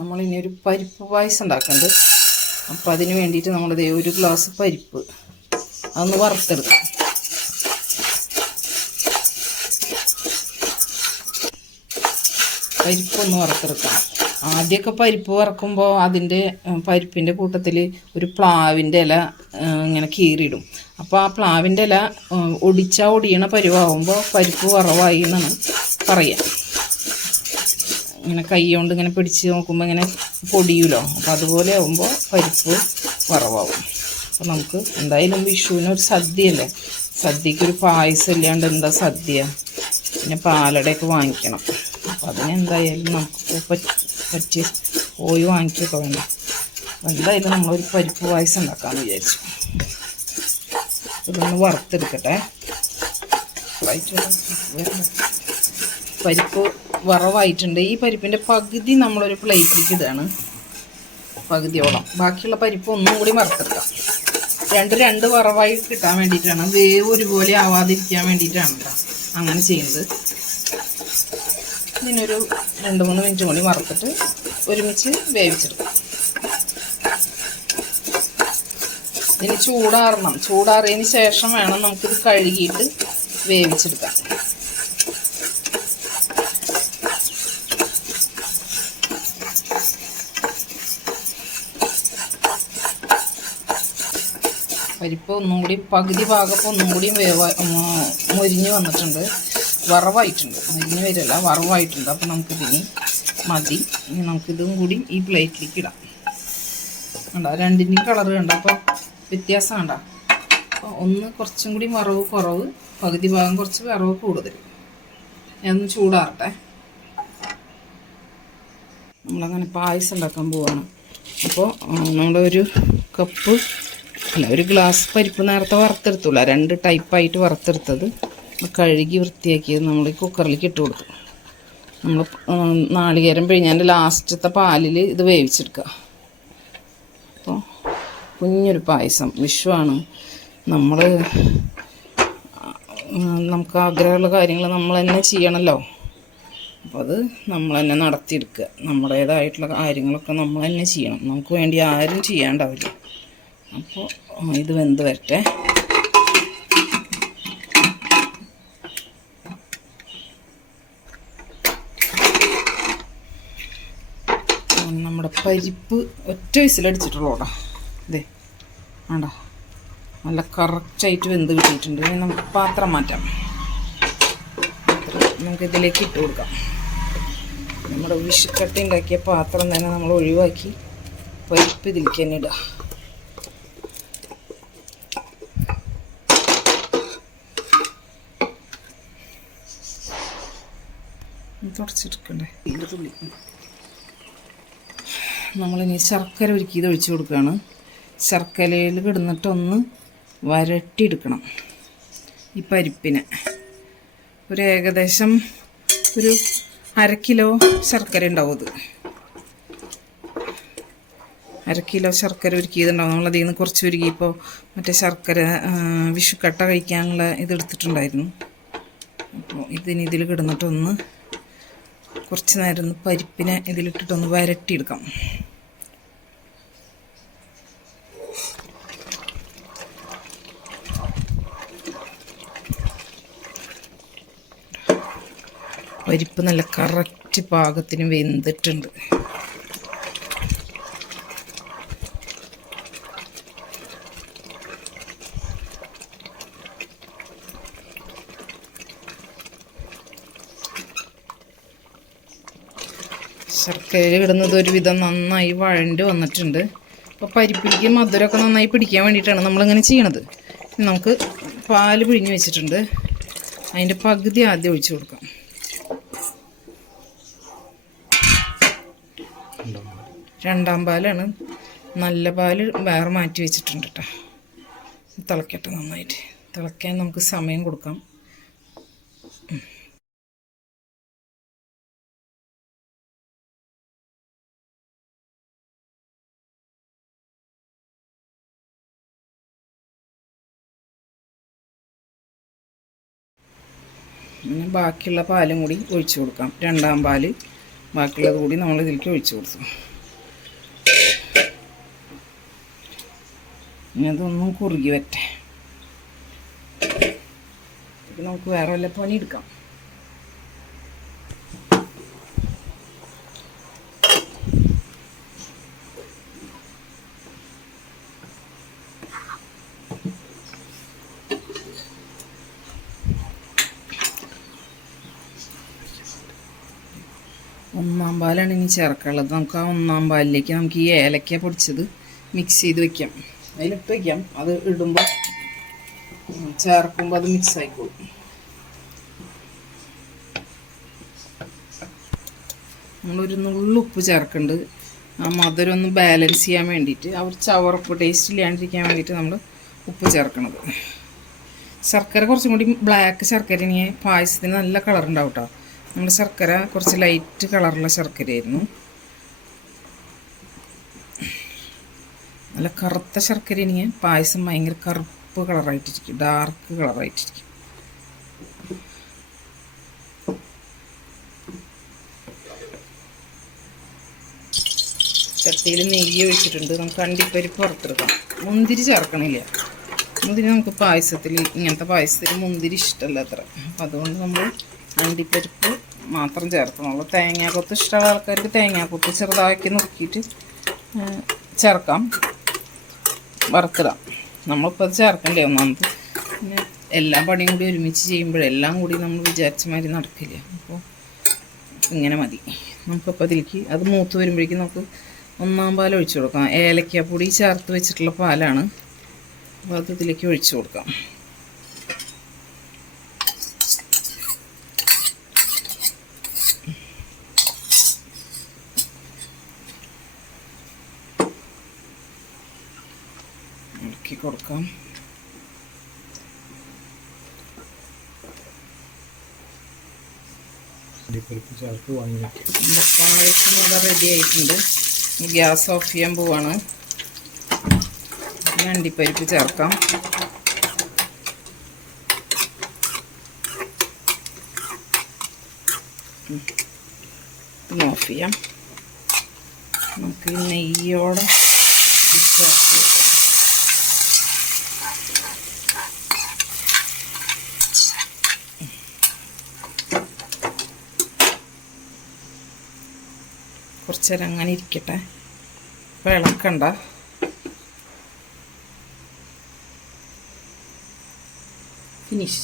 നമ്മളിനി ഒരു പരിപ്പ് പായസം ഉണ്ടാക്കുന്നുണ്ട്. അപ്പോൾ അതിന് വേണ്ടിയിട്ട് നമ്മളിത് ഒരു ഗ്ലാസ് പരിപ്പ് അതൊന്ന് വറുത്തെടുക്കാം. പരിപ്പൊന്ന് വറുത്തെടുക്കാം. ആദ്യമൊക്കെ പരിപ്പ് വറക്കുമ്പോൾ അതിൻ്റെ പരിപ്പിൻ്റെ കൂട്ടത്തിൽ ഒരു പ്ലാവിൻ്റെ ഇല ഇങ്ങനെ കീറിയിടും. അപ്പോൾ ആ പ്ലാവിൻ്റെ ഇല ഒടിയണ പരുവാകുമ്പോൾ പരിപ്പ് വറവായി എന്നാണ് പറയുക. ഇങ്ങനെ കൈ കൊണ്ട് ഇങ്ങനെ പിടിച്ച് നോക്കുമ്പോൾ ഇങ്ങനെ പൊടിയുമല്ലോ. അപ്പോൾ അതുപോലെ ആകുമ്പോൾ പരിപ്പ് വറവാകും. അപ്പോൾ നമുക്ക് എന്തായാലും വിഷുവിനൊരു സദ്യയല്ലേ, സദ്യക്കൊരു പായസം ഇല്ലാണ്ട് എന്താ സദ്യ? പിന്നെ പാലടയൊക്കെ വാങ്ങിക്കണം. അപ്പോൾ അതിനെന്തായാലും നമുക്ക് പറ്റിയ പോയി വാങ്ങിക്കൊക്കെ വേണം. എന്തായാലും നമ്മളൊരു പരിപ്പ് പായസം ഉണ്ടാക്കാമെന്ന് വിചാരിച്ചു. ഇതൊന്ന് വറുത്തെടുക്കട്ടെ. പരിപ്പ് വറവായിട്ടുണ്ട്. ഈ പരിപ്പിൻ്റെ പകുതി നമ്മളൊരു പ്ലേറ്റിലേക്ക് ഇതാണ്, പകുതിയോളം. ബാക്കിയുള്ള പരിപ്പ് ഒന്നും കൂടി വറുത്തെടുക്കാം. രണ്ട് വറവായി കിട്ടാൻ വേണ്ടിയിട്ടാണ്, വേവ് ഒരുപോലെ ആവാതിരിക്കാൻ വേണ്ടിയിട്ടാണ് കേട്ടോ അങ്ങനെ ചെയ്യുന്നത്. ഇതിനൊരു 2-3 മിനിറ്റ് കൂടി വറുത്തിട്ട് ഒരുമിച്ച് വേവിച്ചെടുക്കാം. ഇതിന് ചൂടാറിയതിന് ശേഷം വേണം നമുക്കിത് കഴുകിയിട്ട് വേവിച്ചെടുക്കാം. പരിപ്പ് ഒന്നും കൂടി പകുതി ഭാഗത്ത് ഒന്നും കൂടി മൊരിഞ്ഞ് വന്നിട്ടുണ്ട്, വറവായിട്ടുണ്ട്. മൊരിഞ്ഞ് വരില്ല, വറവായിട്ടുണ്ട്. അപ്പോൾ നമുക്കിതിന് മതി. ഇനി നമുക്കിതും കൂടി ഈ പ്ലേറ്റിലേക്ക് ഇടാം. കണ്ടോ, രണ്ടിൻ്റെയും കളറ് കണ്ടോ? അപ്പോൾ വ്യത്യാസം കണ്ടോ? അപ്പോൾ ഒന്ന് കുറച്ചും കൂടി വറവ് കുറവ്, പകുതി ഭാഗം കുറച്ച് വറവ് കൂടുതൽ. ഞാനൊന്ന് ചൂടാറട്ടെ. നമ്മളങ്ങനെ പായസം ഉണ്ടാക്കാൻ പോവാണ്. അപ്പോൾ നമ്മളൊരു കപ്പ് ഒരു ഗ്ലാസ് പരിപ്പ് നേരത്തെ വറുത്തെടുത്തില്ല, 2 ടൈപ്പായിട്ട് വറുത്തെടുത്തത് കഴുകി വൃത്തിയാക്കിയത് നമ്മൾ ഈ കുക്കറിലേക്ക് ഇട്ട് കൊടുക്കും. നമ്മൾ നാളികേരം പിഴിഞ്ഞതിൻ്റെ ലാസ്റ്റത്തെ പാലിൽ ഇത് വേവിച്ചെടുക്കുക. അപ്പോൾ കുഞ്ഞൊരു പായസം, വിഷുവാണ്. നമുക്ക് ആഗ്രഹമുള്ള കാര്യങ്ങൾ നമ്മൾ തന്നെ ചെയ്യണമല്ലോ. അപ്പോൾ അത് നമ്മൾ തന്നെ നടത്തിയെടുക്കുക. നമ്മുടേതായിട്ടുള്ള കാര്യങ്ങളൊക്കെ നമ്മൾ തന്നെ ചെയ്യണം. നമുക്ക് വേണ്ടി ആരും ചെയ്യാണ്ടാവില്ല. അപ്പോൾ ഇത് വെന്ത് വരട്ടെ. നമ്മുടെ പരിപ്പ് ഒറ്റ വിസിലടിച്ചിട്ടുള്ളൂടാ. ഇതേ വേണ്ട, നല്ല കറക്റ്റായിട്ട് വെന്ത് കിട്ടിയിട്ടുണ്ട്. ഇനി നമുക്ക് പാത്രം മാറ്റാം. നമുക്കിതിലേക്ക് ഇട്ട് കൊടുക്കാം. നമ്മുടെ വിഷുക്കട്ട ഉണ്ടാക്കിയ പാത്രം തന്നെ നമ്മൾ ഒഴിവാക്കി പരിപ്പ് ഇതിലേക്ക് തന്നെ ഇടുക. തുടച്ചെടുക്കണ്ടേ ഇതിൻ്റെ തുള്ളി. നമ്മളിനി ശർക്കര ഒരുക്കിയത് ഒഴിച്ചു കൊടുക്കുകയാണ്. ശർക്കരയിൽ കിടന്നിട്ടൊന്ന് വരട്ടിയെടുക്കണം ഈ പരിപ്പിനെ. ഒരു ഏകദേശം ഒരു 1/2 കിലോ ശർക്കര ഉണ്ടാവും. ഇത് 1/2 കിലോ ശർക്കര ഒരുക്കിയതുണ്ടാവും. നമ്മളതിൽ നിന്ന് കുറച്ച് ഒരുക്കിയപ്പോൾ മറ്റേ ശർക്കര വിഷുക്കട്ട കഴിക്കാനുള്ള ഇതെടുത്തിട്ടുണ്ടായിരുന്നു. അപ്പോൾ ഇതിൽ കിടന്നിട്ടൊന്ന് കുറച്ച് നേരം ഒന്ന് പരിപ്പിനെ ഇതിലിട്ടിട്ടൊന്ന് വരട്ടിയെടുക്കാം. പരിപ്പ് നല്ല കറക്റ്റ് പാകത്തിന് വെന്തിട്ടുണ്ട്. ശർക്കര ഇടുന്നത് ഒരുവിധം നന്നായി വഴണ്ട് വന്നിട്ടുണ്ട്. അപ്പോൾ പരിപ്പിലേക്ക് മധുരമൊക്കെ നന്നായി പിടിക്കാൻ വേണ്ടിയിട്ടാണ് നമ്മളിങ്ങനെ ചെയ്യണത്. നമുക്ക് പാല് പിഴിഞ്ഞ് വെച്ചിട്ടുണ്ട്, അതിൻ്റെ പകുതി ആദ്യം ഒഴിച്ചു കൊടുക്കാം. രണ്ടാം പാലാണ്, നല്ല പാല് വേറെ മാറ്റി വെച്ചിട്ടുണ്ട് കേട്ടോ. തിളക്കട്ടെ, നന്നായിട്ട് തിളയ്ക്കാൻ നമുക്ക് സമയം കൊടുക്കാം. പിന്നെ ബാക്കിയുള്ള പാലും കൂടി ഒഴിച്ചു കൊടുക്കാം. രണ്ടാം പാല് ബാക്കിയുള്ളത് കൂടി നമ്മൾ ഇതിലേക്ക് ഒഴിച്ച് കൊടുത്തു. ഇനി അതൊന്നും കുറുകി വരട്ടെ. നമുക്ക് വേറെ വല്ല പണി എടുക്കാം. ഒന്നാം പാലാണ് ഇനി ചേർക്കാനുള്ളത്. നമുക്ക് ആ ഒന്നാം പാലിലേക്ക് നമുക്ക് ഈ ഏലക്ക പൊടിച്ചത് മിക്സ് ചെയ്ത് വെക്കാം. അതിലിട്ട് വയ്ക്കാം. അത് ഇടുമ്പോൾ ചേർക്കുമ്പോൾ അത് മിക്സ് ആയിക്കോളും. നമ്മളൊരു നുള്ളുപ്പ് ചേർക്കുന്നുണ്ട്. ആ മധുരം ഒന്ന് ബാലൻസ് ചെയ്യാൻ വേണ്ടിയിട്ട്, ആ ഒരു ചവറപ്പ് ടേസ്റ്റ് ഇല്ലാണ്ടിരിക്കാൻ വേണ്ടിയിട്ട് നമ്മൾ ഉപ്പ് ചേർക്കണത്. ശർക്കര കുറച്ചും കൂടി ബ്ലാക്ക് ശർക്കര ഇനി പായസത്തിന് നല്ല കളർ ഉണ്ടാവും കേട്ടോ. നമ്മുടെ ശർക്കര കുറച്ച് ലൈറ്റ് കളറുള്ള ശർക്കരയായിരുന്നു. നല്ല കറുത്ത ശർക്കര ഇനി പായസം ഭയങ്കര കറുപ്പ് കളറായിട്ടിരിക്കും, ഡാർക്ക് കളറായിട്ടിരിക്കും. ചട്ടിയിൽ നെയ്യ് ഒഴിച്ചിട്ടുണ്ട്. നമുക്ക് അണ്ടിപ്പരിപ്പ് വറുത്തെടുക്കാം. മുന്തിരി ചേർക്കണില്ല. മുന്തിരി നമുക്ക് പായസത്തിൽ, ഇങ്ങനത്തെ പായസത്തിൽ മുന്തിരി ഇഷ്ടമല്ല അത്ര. അപ്പം അതുകൊണ്ട് നമ്മൾ അണ്ടിപ്പരിപ്പ് മാത്രം ചേർക്കണുള്ളൂ. തേങ്ങാക്കൊത്ത് ഇഷ്ടമുള്ള ആൾക്കാർക്ക് തേങ്ങാക്കൊത്ത് ചെറുതാക്കി നുറുക്കിയിട്ട് ചേർക്കാം, വറുത്തിടാം. നമ്മളിപ്പോൾ അത് ചേർക്കണ്ടേ ഒന്നാമത്. പിന്നെ എല്ലാ പണിയും കൂടി ഒരുമിച്ച് ചെയ്യുമ്പോഴെല്ലാം കൂടി നമ്മൾ വിചാരിച്ച മാതിരി നടക്കില്ല. അപ്പോൾ ഇങ്ങനെ മതി. നമുക്കപ്പോൾ അതിലേക്ക് അത് മൂത്ത് വരുമ്പോഴേക്കും നമുക്ക് ഒന്നാം പാൽ ഒഴിച്ചു കൊടുക്കാം. ഏലക്കാപ്പൊടി ചേർത്ത് വെച്ചിട്ടുള്ള പാലാണ്. അപ്പോൾ അത് ഇതിലേക്ക് ഒഴിച്ചു കൊടുക്കാം. ഇളക്കി കൊടുക്കാം. പായസം ഇവിടെ റെഡി ആയിട്ടുണ്ട്. ഗ്യാസ് ഓഫ് ചെയ്യാൻ പോവാണ്. അണ്ടിപ്പരിപ്പ് ചേർക്കാം. ഓഫ് ചെയ്യാം. നമുക്ക് നെയ്യോടെ ചേർത്ത് കുറച്ച് നേരം അങ്ങനെ ഇരിക്കട്ടെ. ഇപ്പോൾ ഇളക്കണ്ട. ഫിനിഷ്.